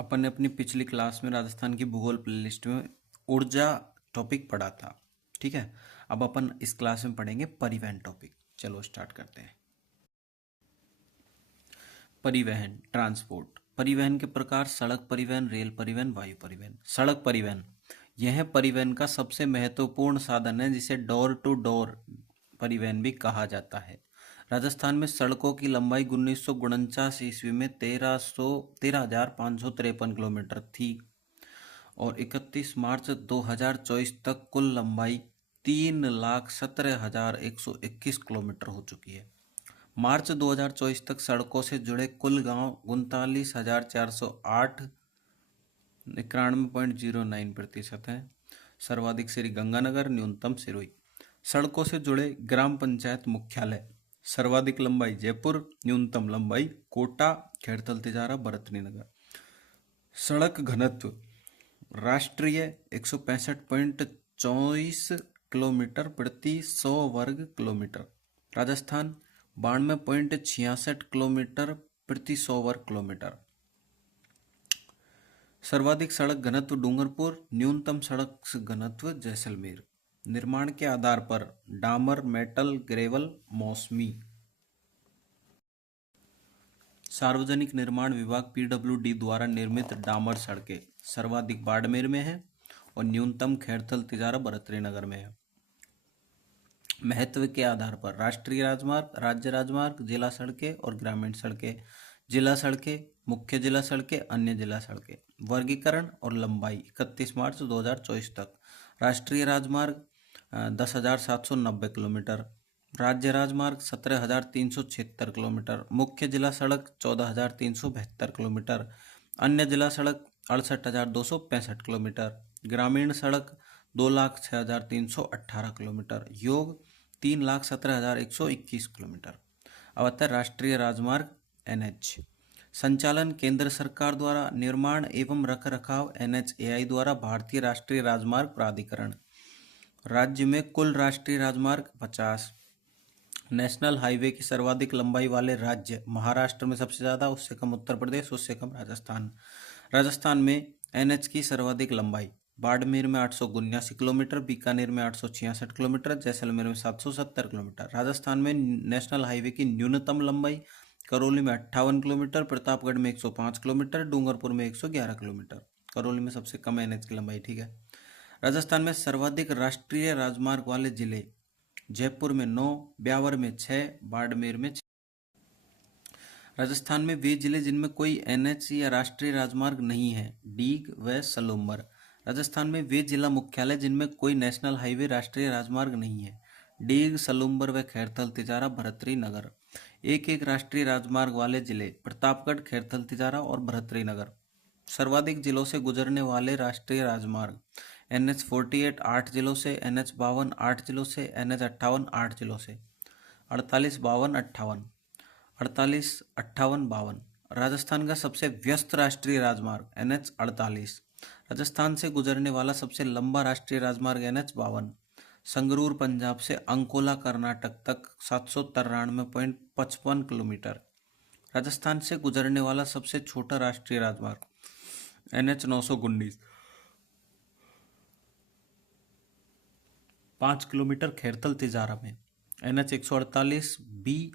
अपन ने अपनी पिछली क्लास में राजस्थान की भूगोल प्लेलिस्ट में ऊर्जा टॉपिक पढ़ा था। ठीक है, अब अपन इस क्लास में पढ़ेंगे परिवहन टॉपिक। चलो स्टार्ट करते हैं। परिवहन, ट्रांसपोर्ट। परिवहन के प्रकार: सड़क परिवहन, रेल परिवहन, वायु परिवहन। सड़क परिवहन यह परिवहन का सबसे महत्वपूर्ण साधन है, जिसे डोर टू डोर परिवहन भी कहा जाता है। राजस्थान में सड़कों की लंबाई 1949 ईस्वी में 13,553 किलोमीटर थी और 31 मार्च 2024 तक कुल लंबाई 3,17,121 किलोमीटर हो चुकी है। मार्च 2024 तक सड़कों से जुड़े कुल गांव 39,408, 91.09% है। सर्वाधिक श्री गंगानगर, न्यूनतम सिरोही। सड़कों से जुड़े ग्राम पंचायत मुख्यालय: सर्वाधिक लंबाई जयपुर, न्यूनतम लंबाई कोटा, खैरथल, तिजारा, भरतरी नगर। सड़क घनत्व: राष्ट्रीय 165.24 किलोमीटर प्रति 100 वर्ग किलोमीटर। राजस्थान 92.66 किलोमीटर प्रति 100 वर्ग किलोमीटर। सर्वाधिक सड़क घनत्व डूंगरपुर, न्यूनतम सड़क घनत्व जैसलमेर। निर्माण के आधार पर डामर, मेटल, ग्रेवल, मौसमी। सार्वजनिक निर्माण विभाग पीडब्ल्यूडी द्वारा निर्मित डामर सड़कें सर्वाधिक बाड़मेर में है और न्यूनतम खैरथल, तिजारा, भरतरी नगर में है। महत्व के आधार पर राष्ट्रीय राजमार्ग, राज्य राजमार्ग, जिला सड़कें और ग्रामीण सड़कें। जिला सड़कें, मुख्य जिला सड़कें, अन्य जिला सड़कें। वर्गीकरण और लंबाई 31 मार्च 2024 तक। राष्ट्रीय राजमार्ग 10,790 किलोमीटर, राज्य राजमार्ग 17,376 किलोमीटर, मुख्य जिला सड़क 14,372 किलोमीटर, अन्य जिला सड़क 68,265 किलोमीटर, ग्रामीण सड़क 2,06,318 किलोमीटर, योग 3,17,121 किलोमीटर। अब आता है राष्ट्रीय राजमार्ग NH। संचालन केंद्र सरकार द्वारा, निर्माण एवं रखरखाव NHAI द्वारा, भारतीय राष्ट्रीय राजमार्ग प्राधिकरण। राज्य में कुल राष्ट्रीय राजमार्ग 50। नेशनल हाईवे की सर्वाधिक लंबाई वाले राज्य: महाराष्ट्र में सबसे ज़्यादा, उससे कम उत्तर प्रदेश, उससे कम राजस्थान। राजस्थान में NH की सर्वाधिक लंबाई: बाड़मेर में 879 किलोमीटर, बीकानेर में 866 किलोमीटर, जैसलमेर में 770 किलोमीटर। राजस्थान में नेशनल हाईवे की न्यूनतम लंबाई: करौली में 58 किलोमीटर, प्रतापगढ़ में 105 किलोमीटर, डूंगरपुर में 111 किलोमीटर। करौली में सबसे कम NH की लंबाई। ठीक है। राजस्थान में सर्वाधिक राष्ट्रीय राजमार्ग वाले जिले: जयपुर में 9, ब्यावर में 6, बाड़मेर में 6। राजस्थान में वे जिले जिनमें कोई NH या राष्ट्रीय राजमार्ग नहीं है: डीग व सलूम्बर। राजस्थान में वे जिला मुख्यालय जिनमें कोई नेशनल हाईवे, राष्ट्रीय राजमार्ग नहीं है: डीग, सलूम्बर व खैरथल, तिजारा, भरतरी नगर। एक एक राष्ट्रीय राजमार्ग वाले जिले: प्रतापगढ़, खैरथल, तिजारा और भरतरी नगर। सर्वाधिक जिलों से गुजरने वाले राष्ट्रीय राजमार्ग: NH48 8 जिलों से, NH52 8 जिलों से, NH58 8 जिलों से। 48 52 58, 48 58 52। राजस्थान का सबसे व्यस्त राष्ट्रीय राजमार्ग NH48। राजस्थान से गुजरने वाला सबसे लंबा राष्ट्रीय राजमार्ग NH52। संगरूर पंजाब से अंकोला कर्नाटक तक 793.55 किलोमीटर। राजस्थान से गुजरने वाला सबसे छोटा राष्ट्रीय राजमार्ग NH 919, 5 किलोमीटर खैरथल तिजारा में। NH 148B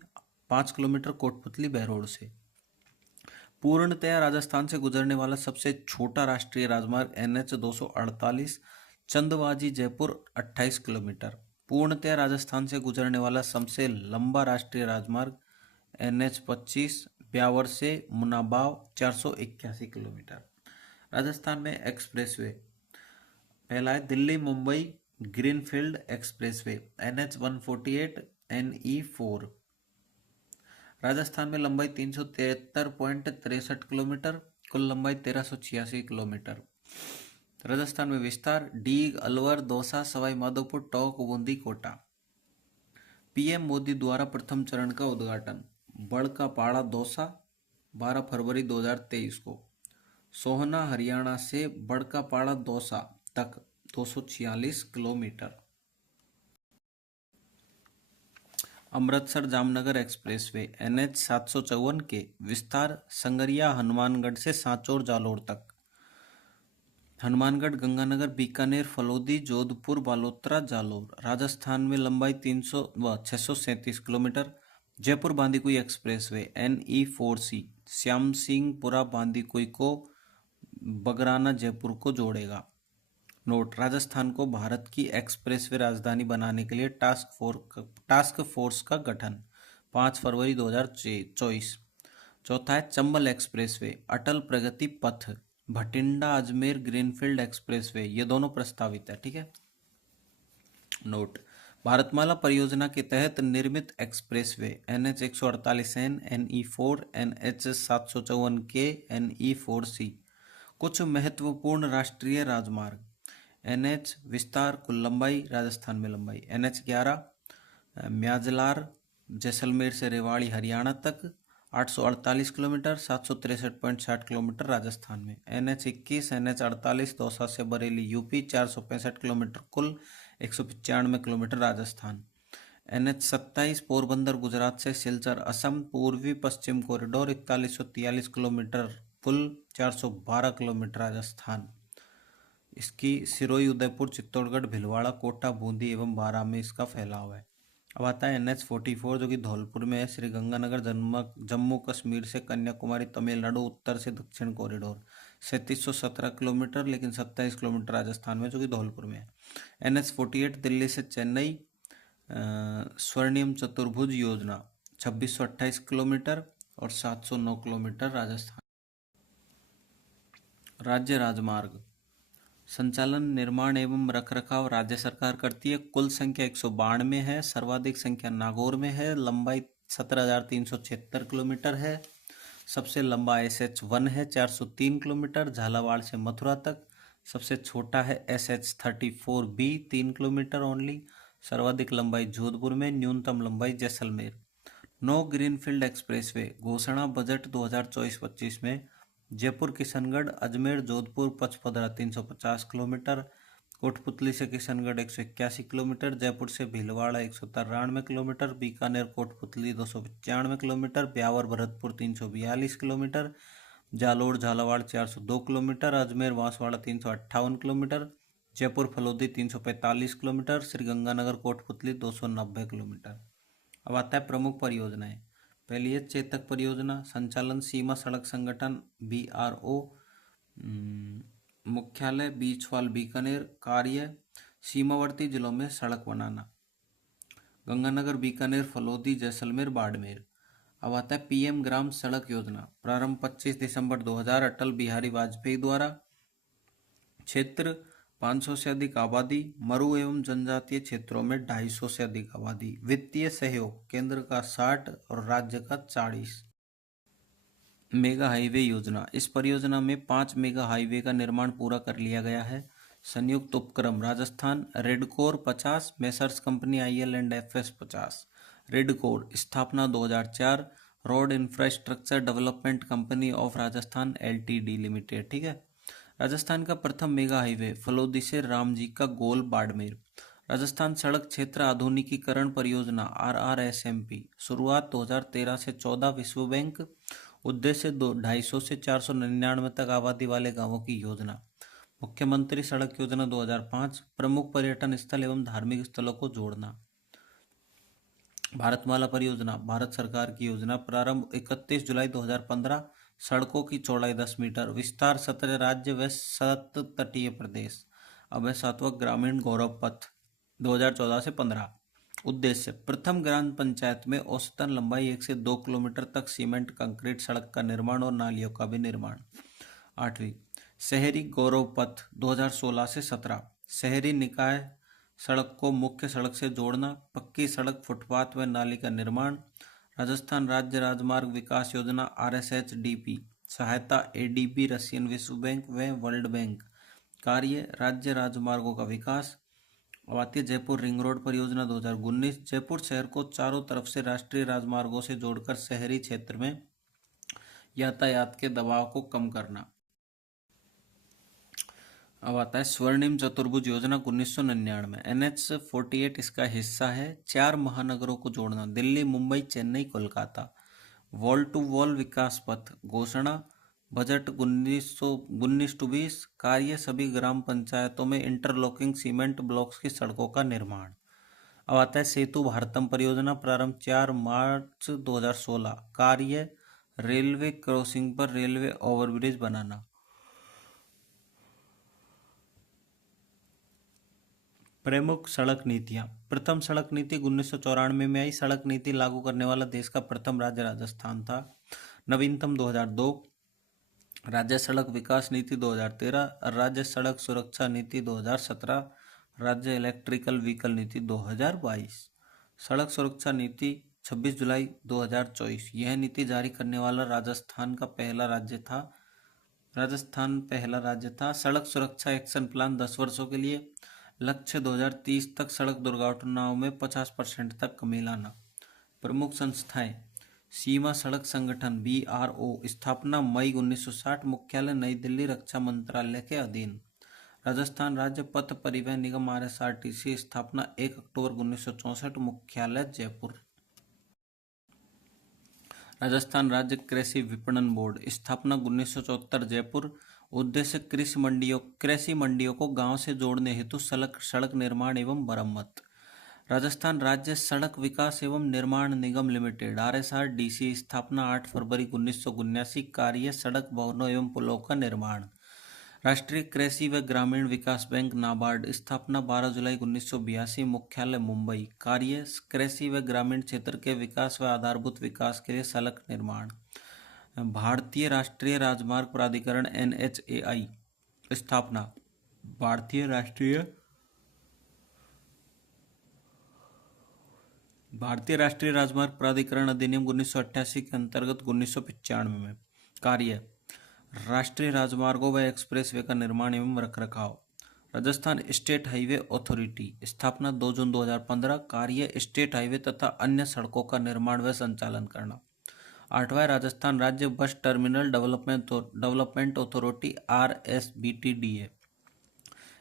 5 kilometre Kotputli Behror से। पूर्णतया राजस्थान से गुजरने वाला सबसे छोटा राष्ट्रीय राजमार्ग NH 248 चंदवाजी जयपुर 28 किलोमीटर। पूर्णतया राजस्थान से गुजरने वाला सबसे लंबा राष्ट्रीय राजमार्ग NH 25 ब्यावर से मुनाबाव 481 किलोमीटर। राजस्थान में एक्सप्रेसवे: पहला है Delhi Mumbai greenfield expressway NH 148 NE4। Rajasthan में लंबाई 373.63 किलोमीटर, कुल लंबाई 1386 किलोमीटर। राजस्थान में विस्तार: डीग, अलवर, दौसा, सवाई माधोपुर, टोंक, बूंदी, कोटा। PM मोदी द्वारा प्रथम चरण का उद्घाटन बड़का पाड़ा दौसा 12 फरवरी 2023 को। सोहना हरियाणा से बड़का पाड़ा दौसा तक 246 kilometre. Amritsar Jamnagar expressway NH 754 के विस्तार संगरिया हनुमानगढ़ से सांचौर जालोर तक। हनुमानगढ़ गंगानगर बीकानेर फलोदी जोधपुर बालोतरा जालोर राजस्थान में लंबाई 637 kilometre. Jaipur Bandikui expressway NE4C Shyam Singhpura Bandikui को बगराना जयपुर को जोड़ेगा। नोट, राजस्थान को भारत की एक्सप्रेसवे राजधानी बनाने के लिए टास्क फोर्स का गठन 5 फरवरी 2024। चौथा है चंबल एक्सप्रेसवे, अटल प्रगति पथ, भटिंडा अजमेर ग्रीनफील्ड एक्सप्रेसवे, ये दोनों प्रस्तावित है। ठीक है। नोट, भारतमाला परियोजना के तहत निर्मित expressway NH 148N, NE4, NH 754K, NE4C, कुछ महत्वपूर्ण राष्ट्रीय राजमार्ग, NH विस्तार कुल लंबाई राजस्थान में लंबाई NH 11 म्याजलार जैसलमेर से रेवाड़ी हरियाणा तक 848 किलोमीटर 763.60 किलोमीटर राजस्थान में। NH 21 NH 48 दौसा से बरेली यूपी 465 किलोमीटर कुल 195 किलोमीटर राजस्थान। NH 27 पोरबंदर गुजरात से सिलचर असम पूर्वी पश्चिम कॉरिडोर 4143 किलोमीटर कुल 412 किलोमीटर राजस्थान। इसकी सिरोही उदयपुर चित्तौड़गढ़ भिलवाड़ा कोटा बूंदी एवं बारां में इसका फैलाव है। अब आता है NH 44 जो कि धौलपुर में है, श्री गंगानगर जम्मू कश्मीर से कन्याकुमारी तमिलनाडु उत्तर से दक्षिण कॉरिडोर 3717 किलोमीटर, लेकिन 27 किलोमीटर राजस्थान में जो कि धौलपुर में है। NH 48 दिल्ली से चेन्नई स्वर्णिम चतुर्भुज योजना 2628 किलोमीटर और 709 किलोमीटर राजस्थान। राज्य राजमार्ग संचालन निर्माण एवं रखरखाव राज्य सरकार करती है। कुल संख्या 192 है। सर्वाधिक संख्या नागौर में है। लंबाई 17,376 किलोमीटर है। सबसे लंबा SH1 है 403 किलोमीटर झालावाड़ से मथुरा तक। सबसे छोटा है SH34B 3 किलोमीटर ओनली। सर्वाधिक लंबाई जोधपुर में, न्यूनतम लंबाई जैसलमेर। 9 ग्रीनफील्ड एक्सप्रेसवे घोषणा बजट 2024-25 में जयपुर किशनगढ़ अजमेर जोधपुर पचपदरा 350 किलोमीटर, कोटपुतली से किशनगढ़ 181 किलोमीटर, जयपुर से Bhilwara 193 kilometre, Bikaner Kotputli 295 kilometre, Beawar Bharatpur 342 kilometre, Jalore Jhalawar 402 kilometre, Ajmer Banswara 358 kilometre, Jaipur Phalodi 345 kilometre, Sriganganagar Kotputli 290 kilometre. अब आता है प्रमुख परियोजनाएं। पहली है चेतक परियोजना, संचालन सीमा सड़क संगठन BRO, मुख्यालय बीचवाल बीकानेर, कार्य सीमावर्ती जिलों में सड़क बनाना, गंगानगर बीकानेर फलोदी जैसलमेर बाड़मेर। अब आता है PM ग्राम सड़क योजना, प्रारंभ 25 दिसंबर 2000 अटल बिहारी वाजपेयी द्वारा। क्षेत्र 500 से अधिक आबादी, मरु एवं जनजातीय क्षेत्रों में 250 से अधिक आबादी। वित्तीय सहयोग केंद्र का 60 और राज्य का 40। मेगा हाईवे योजना, इस परियोजना में 5 मेगा हाईवे का निर्माण पूरा कर लिया गया है। संयुक्त उपक्रम राजस्थान रेडकोर 50, मेसर्स कंपनी IL&FS 50। रेडकोर स्थापना 2004, road infrastructure development company of Rajasthan LTD limited. ठीक है। राजस्थान का प्रथम मेगा हाईवे फलोदी से रामजी का गोल बाड़मेर। राजस्थान सड़क क्षेत्र आधुनिकीकरण परियोजना RRSMP, शुरुआत 2013 से 14, विश्व बैंक। उद्देश्य 250 से 499 तक आबादी वाले गांवों की योजना। मुख्यमंत्री सड़क योजना 2005, प्रमुख पर्यटन स्थल एवं धार्मिक स्थलों को जोड़ना। भारतमाला परियोजना भारत सरकार की योजना, प्रारंभ 31 जुलाई 2015, सड़कों की चौड़ाई 10 मीटर, विस्तार 17 राज्य व 7 तटीय प्रदेश। अब है 7वां ग्रामीण गौरव पथ 2014 से 15। उद्देश्य प्रथम ग्राम पंचायत में औसतन लंबाई 1 से 2 किलोमीटर तक सीमेंट कंक्रीट सड़क का निर्माण और नालियों का भी निर्माण। 8वीं शहरी गौरव पथ 2016 से 17, शहरी निकाय सड़क को मुख्य सड़क से जोड़ना, पक्की सड़क फुटपाथ व नाली का निर्माण। राजस्थान राज्य राजमार्ग विकास योजना RSHDP, सहायता ADB रशियन विश्व बैंक व वर्ल्ड बैंक। कार्य राज्य राजमार्गों का विकास। अब आती है जयपुर रिंग रोड परियोजना 2019, जयपुर शहर को चारों तरफ से राष्ट्रीय राजमार्गों से जोड़कर शहरी क्षेत्र में यातायात के दबाव को कम करना। अब आता है स्वर्णिम चतुर्भुज योजना 1999। NH-48 इसका हिस्सा है। 4 महानगरों को जोड़ना, Delhi, Mumbai, Chennai, Kolkata. Wall to wall विकास पथ घोषणा, बजट 1919-20। कार्य, सभी ग्राम पंचायतों में इंटरलॉकिंग सीमेंट ब्लॉक्स की सड़कों का निर्माण। अब आता है सेतु भारतम परियोजना, प्रारंभ 4 मार्च 2016। कार्य, रेलवे क्रॉसिंग पर रेलवे ओवरब्रिज बनाना। प्रमुख सड़क नीतियां। प्रथम सड़क नीति 1994 में आई। सड़क नीति लागू करने वाला देश का प्रथम राज्य राजस्थान था। नवीनतम 2002। राज्य सड़क विकास नीति 2013। राज्य सड़क सुरक्षा नीति 2017। राज्य इलेक्ट्रिकल व्हीकल नीति 2022। सड़क सुरक्षा नीति 26 जुलाई 2024। यह नीति जारी करने वाला राजस्थान पहला राज्य था। सड़क सुरक्षा एक्शन प्लान 10 वर्षों के लिए। लक्ष्य 2030 तक सड़क दुर्घटनाओं में 50% तक कमी लाना। प्रमुख संस्थाएं। सीमा सड़क संगठन BRO, स्थापना मई 1960। मुख्यालय नई दिल्ली, रक्षा मंत्रालय के अधीन। राजस्थान राज्य पथ परिवहन निगम RSRTC, स्थापना 1 अक्टूबर 1964। मुख्यालय जयपुर। राजस्थान राज्य कृषि विपणन बोर्ड, स्थापना 1974। जयपुर। उद्देश्य कृषि मंडियों को गांव से जोड़ने हेतु सड़क निर्माण एवं मरम्मत। राजस्थान राज्य सड़क विकास एवं निर्माण निगम लिमिटेड RSRDC, स्थापना 8 फरवरी 1979। कार्य, सड़क, भवनों एवं पुलों का निर्माण। राष्ट्रीय कृषि व ग्रामीण विकास बैंक नाबार्ड, स्थापना 12 जुलाई 1982। मुख्यालय मुंबई। कार्य, कृषि व ग्रामीण क्षेत्र के विकास व आधारभूत विकास के लिए सड़क निर्माण। भारतीय राष्ट्रीय राजमार्ग प्राधिकरण NHAI, स्थापना भारतीय राष्ट्रीय राजमार्ग प्राधिकरण अधिनियम 1988 के अंतर्गत 1995 में। कार्य, राष्ट्रीय राजमार्गों व एक्सप्रेसवे का निर्माण एवं रखरखाव। राजस्थान स्टेट हाईवे अथॉरिटी, स्थापना 2 जून 2015। कार्य, स्टेट हाईवे तथा अन्य सड़कों का निर्माण व संचालन करना। 8वां राजस्थान राज्य bus terminal development authority RSBTDA,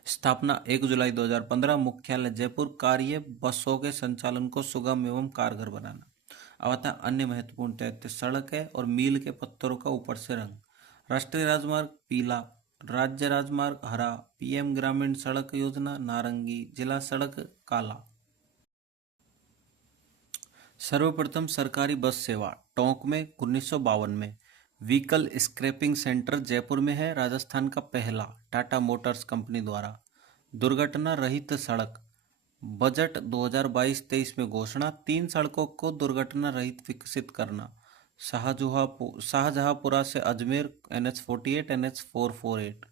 स्थापना 1 जुलाई 2015। मुख्यालय जयपुर। कार्य, बसों के संचालन को सुगम एवं कारगर बनाना। अब आता है अन्य महत्वपूर्ण तथ्य। सड़क है और मील के पत्थरों का ऊपर से रंग। राष्ट्रीय राजमार्ग पीला, राज्य राजमार्ग हरा, PM ग्रामीण सड़क योजना नारंगी, जिला सड़क काला। सर्वप्रथम सरकारी बस सेवा टोंक में 1952 में। व्हीकल स्क्रैपिंग सेंटर जयपुर में है। राजस्थान का पहला, टाटा मोटर्स कंपनी द्वारा। दुर्घटना रहित सड़क, बजट 2022-23 में घोषणा। 3 सड़कों को दुर्घटना रहित विकसित करना। शाहजहांपुरा से Ajmer NH-48, NH-448।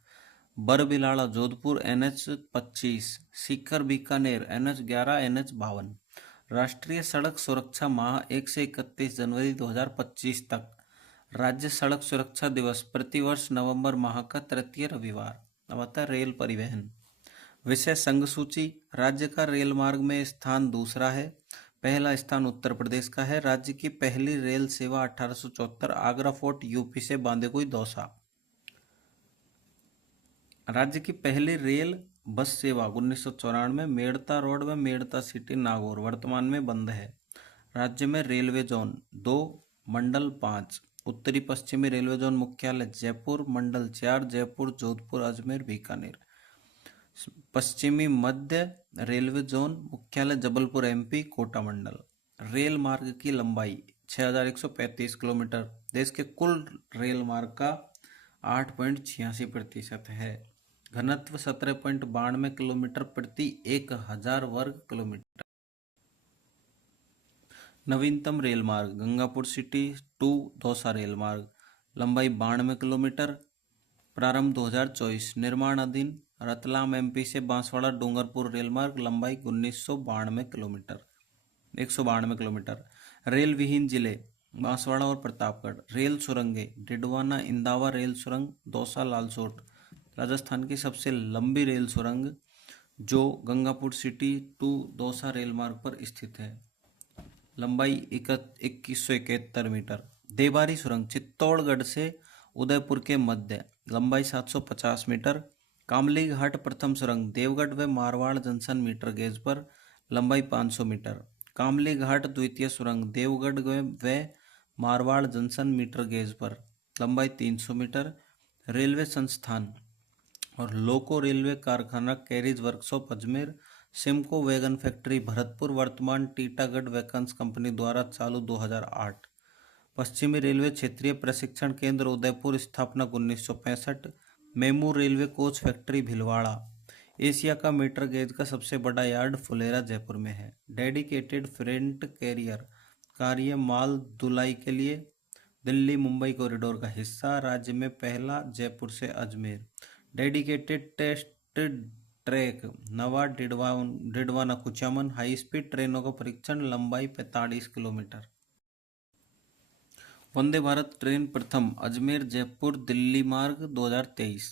बरबिलाड़ा Jodhpur NH-25। Sikar Bikaner NH-11, NH-52। राष्ट्रीय सड़क सुरक्षा माह 1 से 31 जनवरी 2025 तक। राज्य सड़क सुरक्षा दिवस प्रतिवर्ष नवंबर माह का तृतीय रविवार। अब आता है रेल परिवहन। विषय संघ सूची। राज्य का रेल मार्ग में स्थान दूसरा है। पहला स्थान उत्तर प्रदेश का है। राज्य की पहली रेल सेवा 1874, आगरा फोर्ट UP से बांदीकुई दौसा। राज्य की पहली रेल बस सेवा 1994, मेड़ता रोड व मेड़ता सिटी नागौर, वर्तमान में बंद है। राज्य में रेलवे जोन 2, मंडल 5। उत्तरी पश्चिमी रेलवे जोन मुख्यालय जयपुर, मंडल 4 जयपुर, जोधपुर, अजमेर, बीकानेर। पश्चिमी मध्य रेलवे जोन मुख्यालय जबलपुर MP, कोटा मंडल। रेल मार्ग की लंबाई 6135 किलोमीटर। देश के कुल रेल मार्ग का 8.86% है। घनत्व 17.92 किलोमीटर प्रति 1000 वर्ग किलोमीटर। नवीनतम रेल मार्ग गंगापुर सिटी टू दौसा रेल मार्ग, लंबाई 92 किलोमीटर, प्रारंभ 2024। निर्माणाधीन रतलाम MP से बांसवाड़ा डूंगरपुर रेल मार्ग, लंबाई 192 किलोमीटर। रेल विहीन जिले बांसवाड़ा और प्रतापगढ़। रेल सुरंगें डिडवाना इंदावा रेल सुरंग, दौसा लालसोट। राजस्थान की सबसे लंबी रेल सुरंग जो गंगापुर सिटी टू दौसा रेल मार्ग पर स्थित है, लंबाई 2171 मीटर। देबारी सुरंग चित्तौड़गढ़ से उदयपुर के मध्य, लंबाई 750 मीटर। कामली घाट प्रथम सुरंग देवगढ़ व मारवाड़ जंक्शन मीटर गेज पर, लंबाई 500 मीटर। कामली घाट द्वितीय सुरंग देवगढ़ व मारवाड़ जंक्शन मीटर गेज पर, लंबाई 300 मीटर। रेलवे संस्थान और लोको रेलवे कारखाना carriage workshop Ajmer, Simco wagon factory Bharatpur, वर्तमान टीटागढ़ वैकन्स कंपनी द्वारा चालू 2008। पश्चिमी रेलवे क्षेत्रीय प्रशिक्षण केंद्र उदयपुर, स्थापना 1965। MEMU railway coach factory Bhilwara. Asia का मीटर गेज का सबसे बड़ा यार्ड फुलेरा जयपुर में है। डेडिकेटेड फ्रेट कैरियर कार्य माल दुलाई के लिए दिल्ली मुंबई कॉरिडोर का हिस्सा, राज्य में पहला, जयपुर से अजमेर। डेडिकेटेड टेस्ट ट्रैक नवा डिडवाना कुचामन, हाई स्पीड ट्रेनों का परीक्षण, लंबाई 45 किलोमीटर। वंदे भारत ट्रेन प्रथम अजमेर जयपुर दिल्ली मार्ग 2023।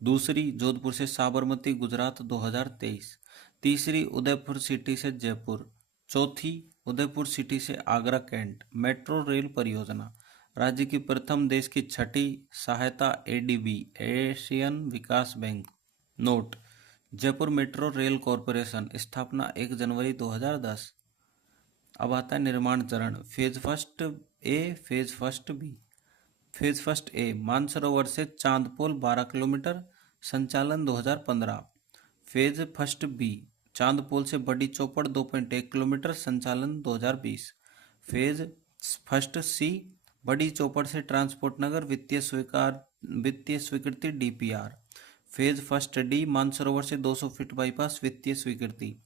दूसरी जोधपुर से साबरमती गुजरात 2023। तीसरी उदयपुर सिटी से जयपुर। चौथी उदयपुर सिटी से आगरा कैंट। मेट्रो रेल परियोजना राज्य की प्रथम, देश की छठी। सहायता एडीबी एशियन विकास bank. Note: Jaipur metro rail corporation, स्थापना 1 जनवरी 2010। अब आता है निर्माण चरण। Phase first A, phase first B. Phase first A Mansarovar से चांदपोल 12 किलोमीटर, संचालन 2015। फेज फर्स्ट बी चांदपोल से बड़ी चौपड़ 2.1 किलोमीटर, संचालन 2020। फेज फर्स्ट सी बड़ी चौपड़ से ट्रांसपोर्ट नगर, वित्तीय स्वीकृति DPR. Phase first D Mansarovar से 200 फीट बाईपास, वित्तीय स्वीकृति।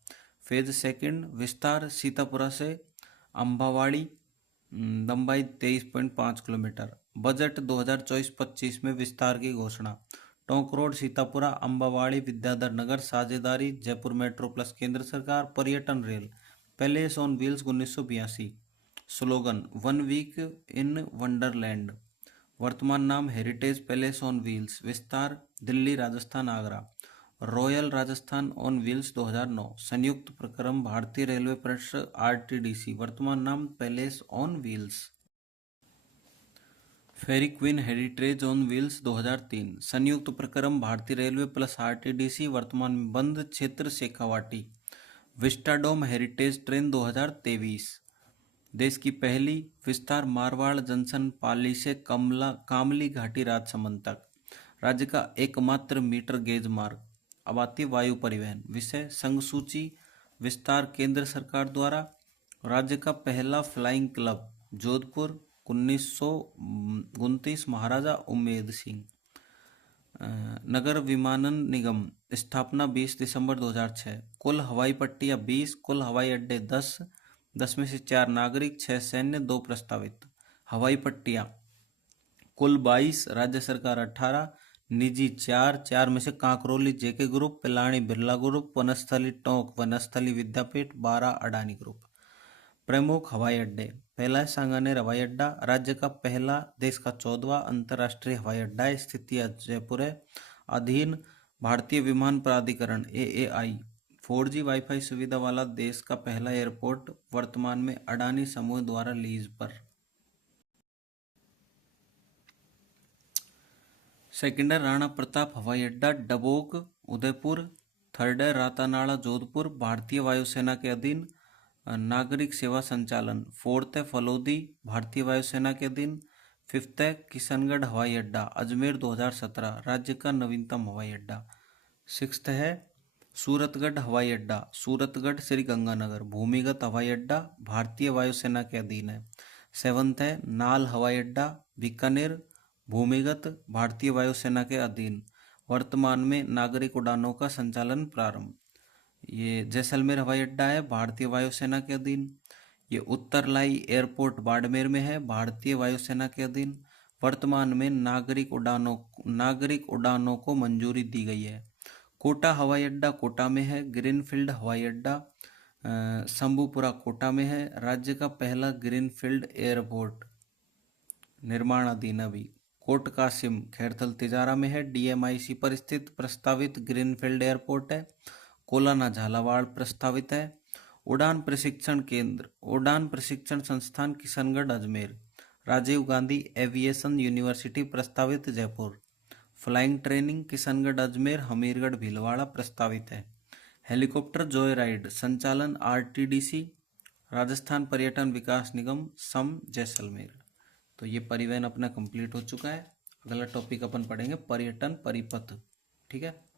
फेज सेकंड विस्तार सीतापुरा से अंबावाड़ी, लंबाई 23.5 किलोमीटर। बजट 2024-25 में विस्तार की घोषणा। टोंक रोड सीतापुरा अंबावाड़ी विद्याधर नगर, साझेदारी जयपुर मेट्रो प्लस केंद्र सरकार। पर्यटन रेल Palace on Wheels 1982। Slogan 1 week in wonderland. वर्तमान नाम हेरिटेज पैलेस ऑन व्हील्स। विस्तार Delhi Rajasthan Agra. Royal Rajasthan on Wheels 2009। संयुक्त प्रक्रम भारतीय रेलवे परिषद आरटीडीसी। वर्तमान नाम Palace on Wheels. Fairy Queen Heritage on Wheels 2003। संयुक्त प्रक्रम भारतीय रेलवे प्लस आरटीडीसी। वर्तमान में बंद क्षेत्र शेखावाटी। Vistadome heritage train 2023। देश की पहली। विस्तार मारवाड़ जंक्शन पाली से कामली घाटी राजसमंद तक। राज्य का एकमात्र मीटर गेज मार्ग। अब आती वायु परिवहन। विषय संघ सूची। विस्तार केंद्र सरकार द्वारा। राज्य का पहला फ्लाइंग क्लब जोधपुर 1929, महाराजा उम्मेद सिंह। नगर विमानन निगम, स्थापना 20 दिसंबर 2006। कुल हवाई पट्टियां 20, कुल हवाई अड्डे 10, 10 में से 4 नागरिक, 6 सैन्य, 2 प्रस्तावित। हवाई पट्टियां कुल 22, राज्य सरकार 18, निजी 4, 4 में से Kankroli JK group, Pilani Birla group, Vanasthali Tonk Vanasthali Vidyapith, 12 Adani group. प्रमुख हवाई अड्डे। पहला है सांगानेर हवाई अड्डा, राज्य का पहला, देश का 14वां अंतर्राष्ट्रीय हवाई अड्डा है। स्थिति जयपुर है। अधीन भारतीय विमान प्राधिकरण एएआई। 4G वाईफाई सुविधा वाला देश का पहला एयरपोर्ट, वर्तमान में अडानी समूह द्वारा लीज पर। सेकंड है राणा प्रताप हवाई अड्डा डबोक उदयपुर। थर्ड है रातानाड़ा जोधपुर, भारतीय वायुसेना के अधीन, नागरिक सेवा संचालन। फोर्थ है फलोदी, भारतीय वायुसेना के अधीन। फिफ्थ है किशनगढ़ हवाई अड्डा अजमेर 2017, राज्य का नवीनतम हवाई अड्डा। सिक्स्थ है सूरतगढ़ हवाई अड्डा सूरतगढ़ श्री गंगानगर, भूमिगत हवाई अड्डा, भारतीय वायुसेना के अधीन है। सेवंथ है नाल हवाई अड्डा बीकानेर, भूमिगत, भारतीय वायुसेना के अधीन, वर्तमान में नागरिक उड़ानों का संचालन प्रारंभ। ये जैसलमेर हवाई अड्डा है, भारतीय वायुसेना के अधीन। ये उत्तरलाई एयरपोर्ट बाड़मेर में है, भारतीय वायुसेना के अधीन, वर्तमान में नागरिक उड़ानों को मंजूरी दी गई है। कोटा हवाई अड्डा कोटा में है। ग्रीनफील्ड हवाई अड्डा शंभूपुरा कोटा में है, राज्य का पहला ग्रीनफील्ड एयरपोर्ट, निर्माणाधीन अभी। कोट कासिम खैरथल तिजारा में है, डीएमआईसी पर स्थित प्रस्तावित ग्रीनफील्ड एयरपोर्ट है। कोलाना झालावाड़ प्रस्तावित है। उड़ान प्रशिक्षण केंद्र, उड़ान प्रशिक्षण संस्थान किशनगढ़ अजमेर, राजीव गांधी एविएशन यूनिवर्सिटी प्रस्तावित जयपुर। फ्लाइंग ट्रेनिंग किशनगढ़ अजमेर हमीरगढ़ भीलवाड़ा प्रस्तावित है। हेलीकॉप्टर जॉय राइड संचालन आरटीडीसी राजस्थान पर्यटन विकास निगम सम जैसलमेर। तो ये परिवहन अपना कंप्लीट हो चुका है। अगला टॉपिक अपन पढ़ेंगे पर्यटन परिपथ। ठीक है।